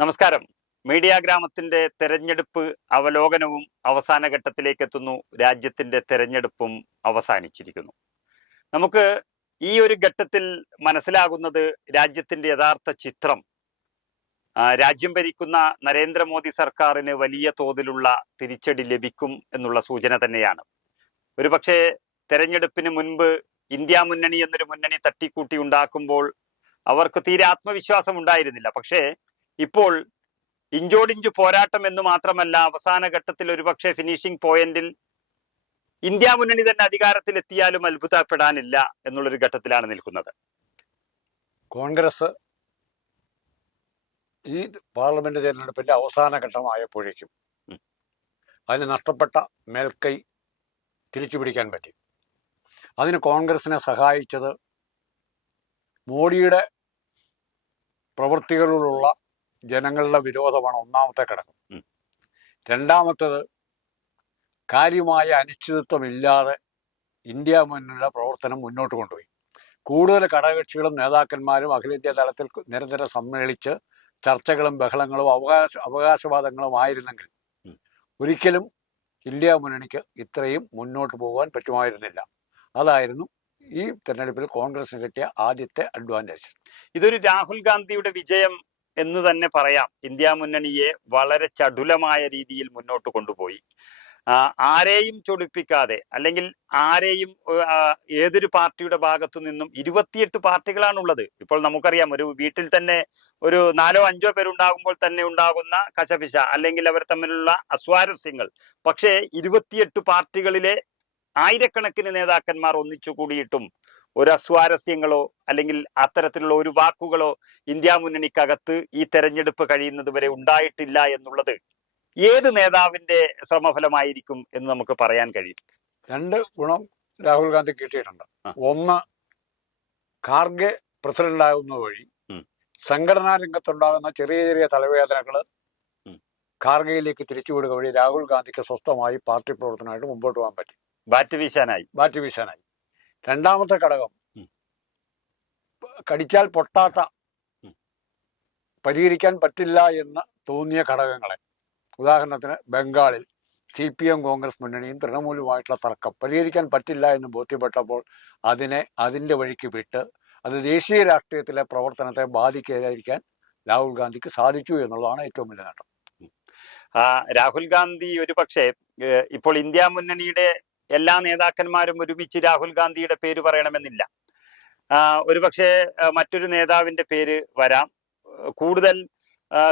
നമസ്കാരം. മീഡിയ ഗ്രാമത്തിന്റെ തെരഞ്ഞെടുപ്പ് അവലോകനവും അവസാന ഘട്ടത്തിലേക്ക് എത്തുന്നു. രാജ്യത്തിന്റെ തെരഞ്ഞെടുപ്പും അവസാനിച്ചിരിക്കുന്നു. നമുക്ക് ഈ ഒരു ഘട്ടത്തിൽ മനസ്സിലാകുന്നത് രാജ്യത്തിന്റെ യഥാർത്ഥ ചിത്രം രാജ്യം ഭരിക്കുന്ന നരേന്ദ്രമോദി സർക്കാരിന് വലിയ തോതിലുള്ള തിരിച്ചടി ലഭിക്കും എന്നുള്ള സൂചന തന്നെയാണ്. ഒരുപക്ഷെ തെരഞ്ഞെടുപ്പിന് മുൻപ് ഇന്ത്യ മുന്നണി എന്നൊരു മുന്നണി തട്ടിക്കൂട്ടി ഉണ്ടാക്കുമ്പോൾ അവർക്ക് തീരെ ആത്മവിശ്വാസം ഉണ്ടായിരുന്നില്ല. പക്ഷേ ഇപ്പോൾ ഇഞ്ചോടിഞ്ചു പോരാട്ടം എന്ന് മാത്രമല്ല, അവസാന ഘട്ടത്തിൽ ഒരുപക്ഷെ ഫിനിഷിംഗ് പോയിന്റിൽ ഇന്ത്യ മുന്നണി തന്നെ അധികാരത്തിൽ എത്തിയാലും അത്ഭുതപ്പെടാനില്ല എന്നുള്ളൊരു ഘട്ടത്തിലാണ് നിൽക്കുന്നത്. കോൺഗ്രസ് ഈ പാർലമെന്റ് തെരഞ്ഞെടുപ്പിന്റെ അവസാന ഘട്ടമായപ്പോഴേക്കും അതിന് നഷ്ടപ്പെട്ട മേൽക്കൈ തിരിച്ചു പിടിക്കാൻ പറ്റി. അതിന് കോൺഗ്രസിനെ സഹായിച്ചത് മോഡിയുടെ പ്രവൃത്തികളിലുള്ള ജനങ്ങളുടെ വിരോധമാണ് ഒന്നാമത്തെ ഘടകം. രണ്ടാമത്തേത്, കാര്യമായ അനിശ്ചിതത്വമില്ലാതെ ഇന്ത്യ മുന്നണിയുടെ പ്രവർത്തനം മുന്നോട്ട് കൊണ്ടുപോയി. കൂടുതൽ ഘടകകക്ഷികളും നേതാക്കന്മാരും അഖിലേന്ത്യാ തലത്തിൽ നിരന്തരം സമ്മേളിച്ച് ചർച്ചകളും ബഹളങ്ങളും അവകാശവാദങ്ങളും ആയിരുന്നെങ്കിൽ ഒരിക്കലും ഇന്ത്യ മുന്നണിക്ക് ഇത്രയും മുന്നോട്ട് പോകാൻ പറ്റുമായിരുന്നില്ല. അതായിരുന്നു ഈ തെരഞ്ഞെടുപ്പിൽ കോൺഗ്രസിന് കിട്ടിയ ആദ്യത്തെ അഡ്വാൻറ്റേജ്. ഇതൊരു രാഹുൽ ഗാന്ധിയുടെ വിജയം എന്ന് തന്നെ പറയാം. ഇന്ത്യ മുന്നണിയെ വളരെ ചടുലമായ രീതിയിൽ മുന്നോട്ട് കൊണ്ടുപോയി. ആരെയും ചൊടിപ്പിക്കാതെ, അല്ലെങ്കിൽ ആരെയും ഏതൊരു പാർട്ടിയുടെ ഭാഗത്തു നിന്നും 28 പാർട്ടികളാണുള്ളത്. ഇപ്പോൾ നമുക്കറിയാം, ഒരു വീട്ടിൽ തന്നെ ഒരു 4-5 പേരുണ്ടാകുമ്പോൾ തന്നെ ഉണ്ടാകുന്ന കശപിശ അല്ലെങ്കിൽ അവർ തമ്മിലുള്ള അസ്വാരസ്യങ്ങൾ. പക്ഷേ 28 പാർട്ടികളിലെ ആയിരക്കണക്കിന് നേതാക്കന്മാർ ഒന്നിച്ചു കൂടിയിട്ടും ഒരു അസ്വാരസ്യങ്ങളോ അല്ലെങ്കിൽ അത്തരത്തിലുള്ള ഒരു വാക്കുകളോ ഇന്ത്യ മുന്നണിക്കകത്ത് ഈ തെരഞ്ഞെടുപ്പ് കഴിയുന്നത് വരെ ഉണ്ടായിട്ടില്ല എന്നുള്ളത് ഏത് നേതാവിന്റെ ശ്രമഫലമായിരിക്കും എന്ന് നമുക്ക് പറയാൻ കഴിയും. 2 ഗുണം രാഹുൽ ഗാന്ധി കിട്ടിയിട്ടുണ്ട്. ഒന്ന്, ഖാർഗെ പ്രസിഡന്റ് ആകുന്നത് വഴി സംഘടനാ രംഗത്തുണ്ടാകുന്ന ചെറിയ ചെറിയ തലവേദനകൾ ഖാർഗെയിലേക്ക് തിരിച്ചുവിടുക വഴി രാഹുൽ ഗാന്ധിക്ക് സ്വസ്ഥമായി പാർട്ടി പ്രവർത്തനമായിട്ട് മുമ്പോട്ട് പോകാൻ പറ്റി. ബാറ്റ് വീശാനായി. രണ്ടാമത്തെ ഘടകം, കടിച്ചാൽ പൊട്ടാത്ത, പരിഹരിക്കാൻ പറ്റില്ല എന്ന് തോന്നിയ ഘടകങ്ങളെ, ഉദാഹരണത്തിന് ബംഗാളിൽ CPM കോൺഗ്രസ് മുന്നണിയും തൃണമൂലുമായിട്ടുള്ള തർക്കം പരിഹരിക്കാൻ പറ്റില്ല എന്ന് ബോധ്യപ്പെട്ടപ്പോൾ അതിൻ്റെ വഴിക്ക് വിട്ട് അത് ദേശീയ രാഷ്ട്രീയത്തിലെ പ്രവർത്തനത്തെ ബാധിക്കാതിരിക്കാൻ രാഹുൽ ഗാന്ധിക്ക് സാധിച്ചു എന്നുള്ളതാണ് ഏറ്റവും വലിയ നേട്ടം. രാഹുൽ ഗാന്ധി ഒരു പക്ഷേ ഇപ്പോൾ ഇന്ത്യ മുന്നണിയുടെ എല്ലാ നേതാക്കന്മാരും ഒരുമിച്ച് രാഹുൽ ഗാന്ധിയുടെ പേര് പറയണമെന്നില്ല. ഒരുപക്ഷെ മറ്റൊരു നേതാവിന്റെ പേര് വരാം. കൂടുതൽ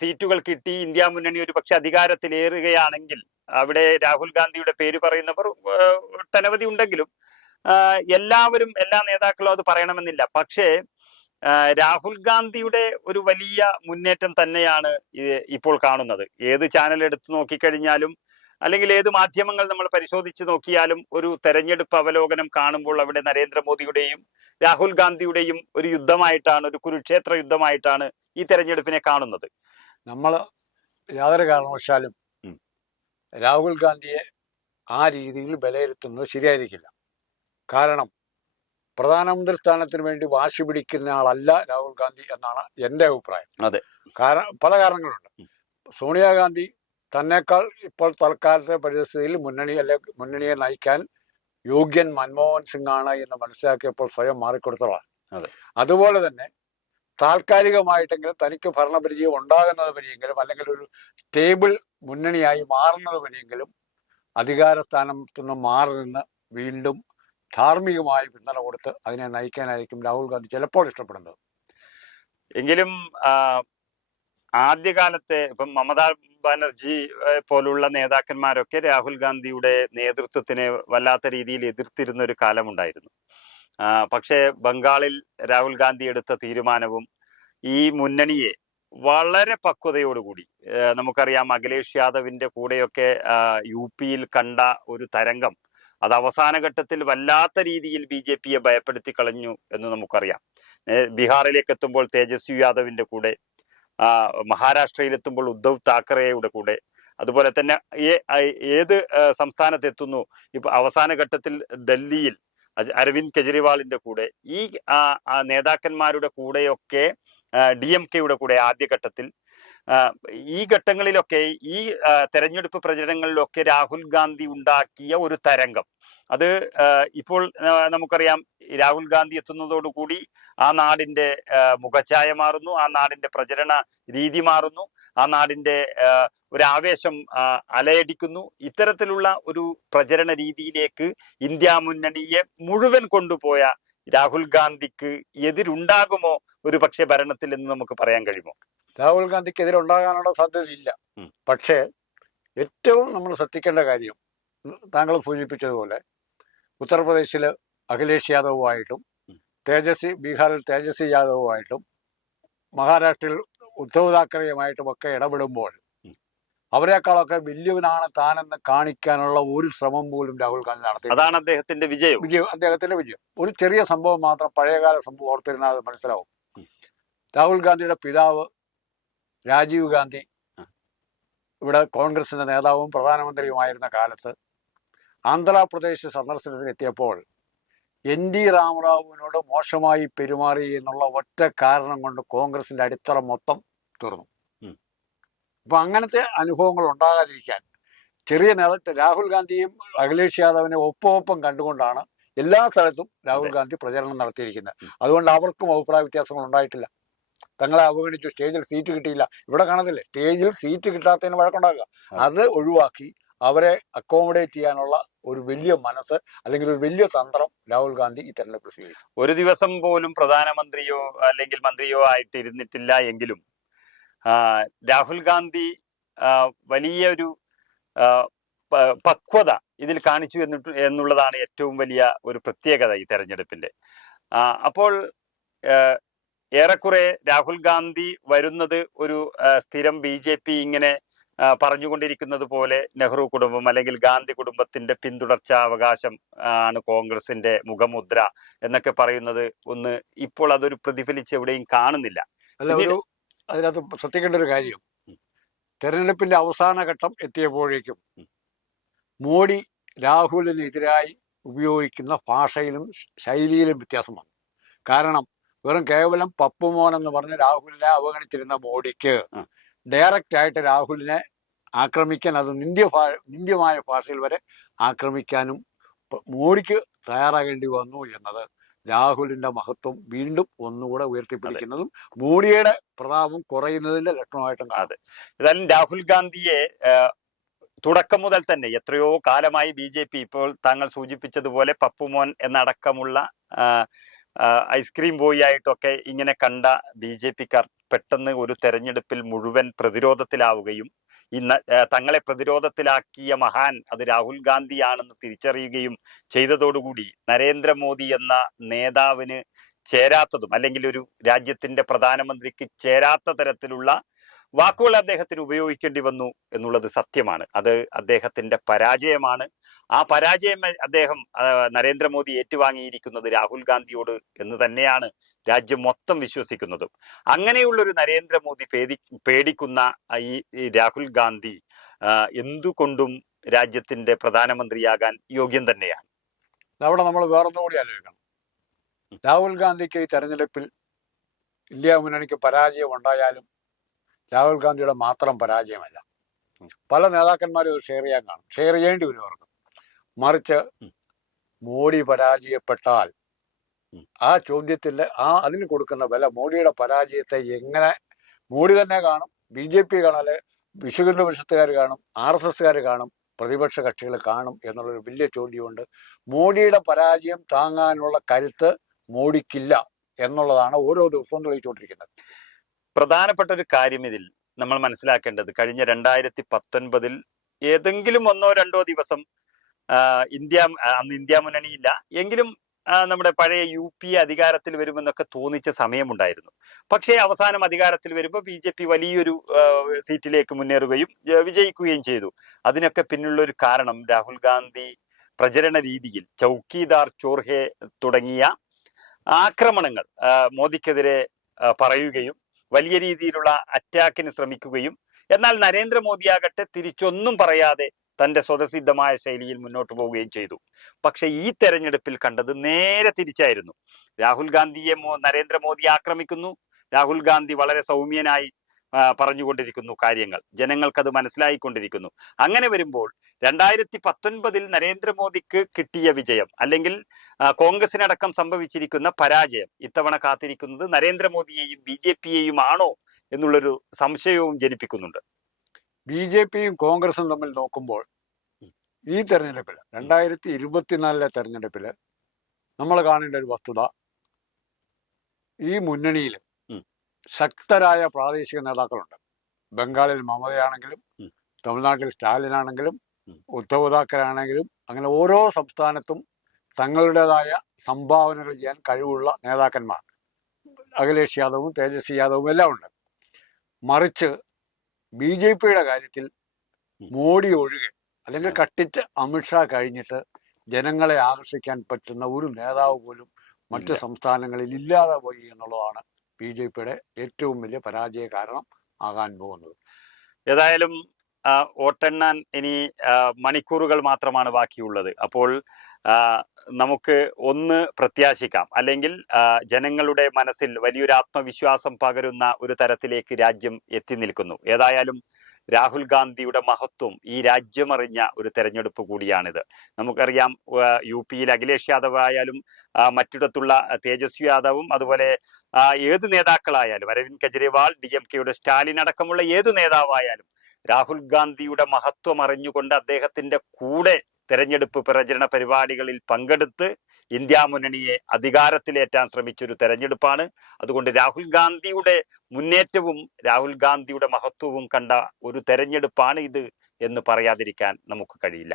സീറ്റുകൾ കിട്ടി ഇന്ത്യ മുന്നണി ഒരുപക്ഷെ അധികാരത്തിലേറുകയാണെങ്കിൽ അവിടെ രാഹുൽ ഗാന്ധിയുടെ പേര് പറയുന്നവർ ഒട്ടനവധി ഉണ്ടെങ്കിലും എല്ലാ നേതാക്കളും അത് പറയണമെന്നില്ല. പക്ഷേ രാഹുൽ ഗാന്ധിയുടെ ഒരു വലിയ മുന്നേറ്റം തന്നെയാണ് ഇപ്പോൾ കാണുന്നത്. ഏത് ചാനൽ എടുത്തു നോക്കിക്കഴിഞ്ഞാലും അല്ലെങ്കിൽ ഏത് മാധ്യമങ്ങൾ നമ്മൾ പരിശോധിച്ച് നോക്കിയാലും ഒരു തെരഞ്ഞെടുപ്പ് അവലോകനം കാണുമ്പോൾ അവിടെ നരേന്ദ്രമോദിയുടെയും രാഹുൽ ഗാന്ധിയുടെയും ഒരു യുദ്ധമായിട്ടാണ്, ഒരു കുരുക്ഷേത്ര യുദ്ധമായിട്ടാണ് ഈ തെരഞ്ഞെടുപ്പിനെ കാണുന്നത്. നമ്മൾ യാതൊരു കാരണവശാലും രാഹുൽ ഗാന്ധിയെ ആ രീതിയിൽ വിലയിരുത്തുന്നത് ശരിയായിരിക്കില്ല. കാരണം പ്രധാനമന്ത്രി സ്ഥാനത്തിന് വേണ്ടി വാശി പിടിക്കുന്ന ആളല്ല രാഹുൽ ഗാന്ധി എന്നാണ് എൻ്റെ അഭിപ്രായം. അതെ, പല കാരണങ്ങളുണ്ട്. സോണിയാഗാന്ധി തന്നെക്കാൾ ഇപ്പോൾ തൽക്കാലത്തെ പരിസ്ഥിതിയിൽ മുന്നണിയെ നയിക്കാൻ യോഗ്യൻ മൻമോഹൻ സിംഗ് ആണ് എന്ന് മനസ്സിലാക്കിയപ്പോൾ സ്വയം മാറിക്കൊടുത്തതാണ്. അതുപോലെ തന്നെ താൽക്കാലികമായിട്ടെങ്കിലും തനിക്ക് ഭരണപരിചയം ഉണ്ടാകുന്നത് വരെയെങ്കിലും അല്ലെങ്കിൽ ഒരു സ്റ്റേബിൾ മുന്നണിയായി മാറുന്നത് വരെയെങ്കിലും അധികാര സ്ഥാനത്തു നിന്ന് മാറി നിന്ന് വീണ്ടും ധാർമ്മികമായി പിന്തുണ കൊടുത്ത് അതിനെ നയിക്കാനായിരിക്കും രാഹുൽ ഗാന്ധി ചിലപ്പോൾ ഇഷ്ടപ്പെടുന്നത്. എങ്കിലും ആദ്യകാലത്തെ ഇപ്പം മമതാ ബാനർജി പോലുള്ള നേതാക്കന്മാരൊക്കെ രാഹുൽ ഗാന്ധിയുടെ നേതൃത്വത്തിനെ വല്ലാത്ത രീതിയിൽ എതിർത്തിരുന്ന ഒരു കാലമുണ്ടായിരുന്നു. പക്ഷേ ബംഗാളിൽ രാഹുൽ ഗാന്ധി എടുത്ത തീരുമാനവും ഈ മുന്നണിയെ വളരെ പക്വതയോടുകൂടി, നമുക്കറിയാം അഖിലേഷ് യാദവിന്റെ കൂടെയൊക്കെ UP-യിൽ കണ്ട ഒരു തരംഗം, അത് അവസാന ഘട്ടത്തിൽ വല്ലാത്ത രീതിയിൽ BJP-യെ ഭയപ്പെടുത്തി കളഞ്ഞു എന്ന് നമുക്കറിയാം. ബീഹാറിലേക്ക് എത്തുമ്പോൾ തേജസ്വി യാദവിന്റെ കൂടെ, മഹാരാഷ്ട്രയിലെത്തുമ്പോൾ ഉദ്ധവ് താക്കറെയുടെ കൂടെ, അതുപോലെ തന്നെ ഏത് സംസ്ഥാനത്തെത്തുന്നു, ഇപ്പൊ അവസാന ഘട്ടത്തിൽ ഡൽഹിയിൽ അരവിന്ദ് കെജ്രിവാളിന്റെ കൂടെ, ഈ നേതാക്കന്മാരുടെ കൂടെയൊക്കെ DMK-യുടെ കൂടെ ആദ്യഘട്ടത്തിൽ ഈ ഘട്ടങ്ങളിലൊക്കെ ഈ തെരഞ്ഞെടുപ്പ് പ്രചരണങ്ങളിലൊക്കെ രാഹുൽ ഗാന്ധി ഉണ്ടാക്കിയ ഒരു തരംഗം അത് ഇപ്പോൾ നമുക്കറിയാം. രാഹുൽ ഗാന്ധി എത്തുന്നതോടുകൂടി ആ നാടിന്റെ മുഖഛായ മാറുന്നു, ആ നാടിന്റെ പ്രചരണ രീതി മാറുന്നു, ആ നാടിന്റെ ഒരു ആവേശം അലയടിക്കുന്നു. ഇത്തരത്തിലുള്ള ഒരു പ്രചരണ രീതിയിലേക്ക് ഇന്ത്യ മുന്നണിയെ മുഴുവൻ കൊണ്ടുപോയ രാഹുൽ ഗാന്ധിക്ക് എതിരുണ്ടാകുമോ ഒരു പക്ഷേ ഭരണത്തിൽ എന്ന് നമുക്ക് പറയാൻ കഴിയുമോ? രാഹുൽ ഗാന്ധിക്ക് എതിരുണ്ടാകാനുള്ള സാധ്യതയില്ല. പക്ഷേ ഏറ്റവും നമ്മൾ ശ്രദ്ധിക്കേണ്ട കാര്യം താങ്കൾ സൂചിപ്പിച്ചതുപോലെ ഉത്തർപ്രദേശിൽ അഖിലേഷ് യാദവുമായിട്ടും ബീഹാറിൽ തേജസ്വി യാദവുമായിട്ടും മഹാരാഷ്ട്രയിൽ ഉദ്ധവ് താക്കറെയുമായിട്ടും ഒക്കെ ഇടപെടുമ്പോൾ അവരെക്കാളൊക്കെ വലിയവനാണ് താനെന്ന് കാണിക്കാനുള്ള ഒരു ശ്രമം പോലും രാഹുൽ ഗാന്ധി നടത്തി. അതാണ് അദ്ദേഹത്തിന്റെ വിജയം. അദ്ദേഹത്തിന്റെ വിജയം. ഒരു ചെറിയ സംഭവം മാത്രം, പഴയകാല സംഭവം ഓർത്തിരുന്നാൽ അത് മനസ്സിലാവും. രാഹുൽ ഗാന്ധിയുടെ പിതാവ് രാജീവ് ഗാന്ധി ഇവിടെ കോൺഗ്രസിന്റെ നേതാവും പ്രധാനമന്ത്രിയുമായിരുന്ന കാലത്ത് ആന്ധ്രാപ്രദേശ് സന്ദർശനത്തിനെത്തിയപ്പോൾ NT രാമറാവുവിനോട് മോശമായി പെരുമാറി എന്നുള്ള ഒറ്റ കാരണം കൊണ്ട് കോൺഗ്രസിന്റെ അടിത്തറ മൊത്തം തീർന്നു. അപ്പൊ അങ്ങനത്തെ അനുഭവങ്ങൾ ഉണ്ടാകാതിരിക്കാൻ ചെറിയ രാഹുൽ ഗാന്ധിയും അഖിലേഷ് യാദവിനെ ഒപ്പം കണ്ടുകൊണ്ടാണ് എല്ലാ സ്ഥലത്തും രാഹുൽ ഗാന്ധി പ്രചരണം നടത്തിയിരിക്കുന്നത്. അതുകൊണ്ട് അവർക്കും അഭിപ്രായ വ്യത്യാസങ്ങൾ ഉണ്ടായിട്ടില്ല. തങ്ങളെ അവഗണിച്ചു, സ്റ്റേജിൽ സീറ്റ് കിട്ടിയില്ല. ഇവിടെ കാണത്തില്ലേ, സ്റ്റേജിൽ സീറ്റ് കിട്ടാത്തതിന് വഴക്കുണ്ടാക്കുക. അത് ഒഴിവാക്കി അവരെ അക്കോമഡേറ്റ് ചെയ്യാനുള്ള ഒരു വലിയ മനസ്സ് അല്ലെങ്കിൽ ഒരു വലിയ തന്ത്രം രാഹുൽ ഗാന്ധി ഈ തെരഞ്ഞെടുപ്പിൽ സ്വീകരിച്ചു. ഒരു ദിവസം പോലും പ്രധാനമന്ത്രിയോ അല്ലെങ്കിൽ മന്ത്രിയോ ആയിട്ട് ഇരുന്നിട്ടില്ല എങ്കിലും രാഹുൽ ഗാന്ധി വലിയൊരു പക്വത ഇതിൽ കാണിച്ചു എന്നുള്ളതാണ് ഏറ്റവും വലിയ ഒരു പ്രത്യേകത ഈ തെരഞ്ഞെടുപ്പിന്റെ. അപ്പോൾ ഏറെക്കുറെ രാഹുൽ ഗാന്ധി വരുന്നത് ഒരു സ്ഥിരം BJP ഇങ്ങനെ പറഞ്ഞുകൊണ്ടിരിക്കുന്നത് പോലെ നെഹ്റു കുടുംബം അല്ലെങ്കിൽ ഗാന്ധി കുടുംബത്തിന്റെ പിന്തുടർച്ചാ അവകാശം ആണ് കോൺഗ്രസിന്റെ മുഖമുദ്ര എന്നൊക്കെ പറയുന്നത് ഒന്ന് ഇപ്പോൾ അതൊരു പ്രതിഫലിച്ച് എവിടെയും കാണുന്നില്ല. അതിനകത്ത് ശ്രദ്ധിക്കേണ്ട ഒരു കാര്യം, തെരഞ്ഞെടുപ്പിന്റെ അവസാന ഘട്ടം എത്തിയപ്പോഴേക്കും മോഡി രാഹുലിനെതിരായി ഉപയോഗിക്കുന്ന ഭാഷയിലും ശൈലിയിലും വ്യത്യാസം വന്നു. കാരണം വെറും കേവലം പപ്പുമോൻ എന്ന് പറഞ്ഞ് രാഹുലിനെ അവഗണിച്ചിരുന്ന മോഡിക്ക് ഡയറക്റ്റ് ആയിട്ട് രാഹുലിനെ ആക്രമിക്കാൻ, അത് നിന്ദ്യമായ ഭാഷയിൽ വരെ ആക്രമിക്കാനും മോഡിക്ക് തയ്യാറാകേണ്ടി വന്നു എന്നത് രാഹുലിന്റെ മഹത്വം വീണ്ടും ഒന്നുകൂടെ ഉയർത്തിപ്പിടിക്കുന്നതും മോഡിയുടെ പ്രതാപം കുറയുന്നതിന്റെ ലക്ഷണമായിട്ടും കാണാതെ. ഏതായാലും രാഹുൽ ഗാന്ധിയെ തുടക്കം മുതൽ തന്നെ എത്രയോ കാലമായി BJP ഇപ്പോൾ താങ്കൾ സൂചിപ്പിച്ചതുപോലെ പപ്പുമോൻ എന്നടക്കമുള്ള ഐസ്ക്രീം ബോയ് ആയിട്ടൊക്കെ ഇങ്ങനെ കണ്ട BJPക്കാർ പെട്ടെന്ന് ഒരു തെരഞ്ഞെടുപ്പിൽ മുഴുവൻ പ്രതിരോധത്തിലാവുകയും തങ്ങളെ പ്രതിരോധത്തിലാക്കിയ മഹാൻ അത് രാഹുൽ ഗാന്ധിയാണെന്ന് തിരിച്ചറിയുകയും ചെയ്തതോടുകൂടി നരേന്ദ്രമോദി എന്ന നേതാവിന് ചേരാത്തതും അല്ലെങ്കിൽ ഒരു രാജ്യത്തിന്റെ പ്രധാനമന്ത്രിക്ക് ചേരാത്ത തരത്തിലുള്ള വാക്കുകൾ അദ്ദേഹത്തിന് ഉപയോഗിക്കേണ്ടി വന്നു എന്നുള്ളത് സത്യമാണ്. അത് അദ്ദേഹത്തിന്റെ പരാജയമാണ്. ആ പരാജയം നരേന്ദ്രമോദി ഏറ്റുവാങ്ങിയിരിക്കുന്നത് രാഹുൽ ഗാന്ധിയോട് എന്ന് തന്നെയാണ് രാജ്യം മൊത്തം വിശ്വസിക്കുന്നതും. അങ്ങനെയുള്ളൊരു നരേന്ദ്രമോദി പേടിക്കുന്ന ഈ രാഹുൽ ഗാന്ധി എന്തുകൊണ്ടും രാജ്യത്തിന്റെ പ്രധാനമന്ത്രിയാകാൻ യോഗ്യം തന്നെയാണ്. അവിടെ നമ്മൾ വേറൊന്നുകൂടി ആലോചിക്കണം. രാഹുൽ ഗാന്ധിക്ക് ഈ തെരഞ്ഞെടുപ്പിൽ ഇന്ത്യ മുന്നണിക്ക് പരാജയം ഉണ്ടായാലും രാഹുൽ ഗാന്ധിയുടെ മാത്രം പരാജയമല്ല. പല നേതാക്കന്മാരും ഇത് ഷെയർ ചെയ്യേണ്ടി വരും അവർക്ക്. മറിച്ച് മോഡി പരാജയപ്പെട്ടാൽ ആ ചോദ്യത്തിന്റെ അതിന് കൊടുക്കുന്ന വില, മോഡിയുടെ പരാജയത്തെ എങ്ങനെ മോഡി തന്നെ കാണും, BJP കാണാൻ, വിശ്വഹിന്ദു പരിഷത്തുകാർ കാണും, RSSകാർ കാണും, പ്രതിപക്ഷ കക്ഷികൾ കാണും എന്നുള്ളൊരു വലിയ ചോദ്യമുണ്ട്. മോഡിയുടെ പരാജയം താങ്ങാനുള്ള കരുത്ത് മോഡിക്കില്ല എന്നുള്ളതാണ് ഓരോ ദിവസവും തെളിയിച്ചുകൊണ്ടിരിക്കുന്നത്. പ്രധാനപ്പെട്ട ഒരു കാര്യം ഇതിൽ നമ്മൾ മനസ്സിലാക്കേണ്ടത്, കഴിഞ്ഞ 2019 ഏതെങ്കിലും 1-2 ദിവസം അന്ന് ഇന്ത്യ മുന്നണിയില്ല എങ്കിലും നമ്മുടെ പഴയ UP അധികാരത്തിൽ വരുമെന്നൊക്കെ തോന്നിച്ച സമയമുണ്ടായിരുന്നു. പക്ഷേ അവസാനം അധികാരത്തിൽ വരുമ്പോൾ BJP വലിയൊരു സീറ്റിലേക്ക് മുന്നേറുകയും വിജയിക്കുകയും ചെയ്തു. അതിനൊക്കെ പിന്നിലുള്ള ഒരു കാരണം രാഹുൽ ഗാന്ധി പ്രചരണ രീതിയിൽ ചൗക്കിദാർ ചോർഹെ തുടങ്ങിയ ആക്രമണങ്ങൾ മോദിക്കെതിരെ പറയുകയും വലിയ രീതിയിലുള്ള അറ്റാക്കിന് ശ്രമിക്കുകയും, എന്നാൽ നരേന്ദ്രമോദിയാകട്ടെ തിരിച്ചൊന്നും പറയാതെ തന്റെ സ്വതസിദ്ധമായ ശൈലിയിൽ മുന്നോട്ട് പോവുകയും ചെയ്തു. പക്ഷെ ഈ തെരഞ്ഞെടുപ്പിൽ കണ്ടത് നേരെ തിരിച്ചായിരുന്നു. രാഹുൽ ഗാന്ധിയെ നരേന്ദ്രമോദി ആക്രമിക്കുന്നു. രാഹുൽ ഗാന്ധി വളരെ സൗമ്യനായി പറഞ്ഞുകൊണ്ടിരിക്കുന്നു കാര്യങ്ങൾ. ജനങ്ങൾക്കത് മനസ്സിലായിക്കൊണ്ടിരിക്കുന്നു. അങ്ങനെ വരുമ്പോൾ 2019 നരേന്ദ്രമോദിക്ക് കിട്ടിയ വിജയം അല്ലെങ്കിൽ കോൺഗ്രസിനടക്കം സംഭവിച്ചിരിക്കുന്ന പരാജയം ഇത്തവണ കാത്തിരിക്കുന്നത് നരേന്ദ്രമോദിയെയും BJP-യെയും ആണോ എന്നുള്ളൊരു സംശയവും ജനിപ്പിക്കുന്നുണ്ട്. BJP-യും കോൺഗ്രസും തമ്മിൽ നോക്കുമ്പോൾ ഈ തെരഞ്ഞെടുപ്പിൽ 2024 തെരഞ്ഞെടുപ്പിൽ നമ്മൾ കാണേണ്ട ഒരു വസ്തുത, ഈ മുന്നണിയിൽ ശക്തരായ പ്രാദേശിക നേതാക്കളുണ്ട്. ബംഗാളിൽ മമതയാണെങ്കിലും തമിഴ്നാട്ടിൽ സ്റ്റാലിനാണെങ്കിലും ഉദ്ധവ് താക്കറെ അങ്ങനെ ഓരോ സംസ്ഥാനത്തും തങ്ങളുടേതായ സംഭാവനകൾ ചെയ്യാൻ കഴിവുള്ള നേതാക്കന്മാർ, അഖിലേഷ് യാദവും തേജസ്വി യാദവും എല്ലാം ഉണ്ട്. മറിച്ച് BJP-യുടെ കാര്യത്തിൽ മോഡി ഒഴികെ അല്ലെങ്കിൽ കട്ടിച്ച് അമിത്ഷാ കഴിഞ്ഞിട്ട് ജനങ്ങളെ ആകർഷിക്കാൻ പറ്റുന്ന ഒരു നേതാവ് പോലും മറ്റ് സംസ്ഥാനങ്ങളിൽ ഇല്ലാതെ പോയി എന്നുള്ളതാണ് BJP-യുടെ ഏറ്റവും വലിയ പരാജയ കാരണം ആകാൻ പോകുന്നത്. ഏതായാലും വോട്ടെണ്ണാൻ ഇനി മണിക്കൂറുകൾ മാത്രമാണ് ബാക്കിയുള്ളത്. അപ്പോൾ നമുക്ക് ഒന്ന് പ്രത്യാശിക്കാം, അല്ലെങ്കിൽ ജനങ്ങളുടെ മനസ്സിൽ വലിയൊരു ആത്മവിശ്വാസം പകരുന്ന ഒരു തരത്തിലേക്ക് രാജ്യം എത്തി നിൽക്കുന്നു. ഏതായാലും രാഹുൽ ഗാന്ധിയുടെ മഹത്വം ഈ രാജ്യമറിഞ്ഞ ഒരു തെരഞ്ഞെടുപ്പ് കൂടിയാണിത്. നമുക്കറിയാം, UP-യിൽ അഖിലേഷ് യാദവ് ആയാലും മറ്റിടത്തുള്ള തേജസ്വി യാദവും അതുപോലെ ഏത് നേതാക്കളായാലും അരവിന്ദ് കെജ്രിവാൾ, DMK-യുടെ സ്റ്റാലിൻ അടക്കമുള്ള ഏത് നേതാവായാലും രാഹുൽ ഗാന്ധിയുടെ മഹത്വം അറിഞ്ഞുകൊണ്ട് അദ്ദേഹത്തിന്റെ കൂടെ തെരഞ്ഞെടുപ്പ് പ്രചരണ പരിപാടികളിൽ പങ്കെടുത്ത് ഇന്ത്യ മുന്നണിയെ അധികാരത്തിലേറ്റാൻ ശ്രമിച്ചൊരു തെരഞ്ഞെടുപ്പാണ്. അതുകൊണ്ട് രാഹുൽ ഗാന്ധിയുടെ മുന്നേറ്റവും രാഹുൽ ഗാന്ധിയുടെ മഹത്വവും കണ്ട ഒരു തെരഞ്ഞെടുപ്പാണ് ഇത് എന്ന് പറയാതിരിക്കാൻ നമുക്ക് കഴിയില്ല.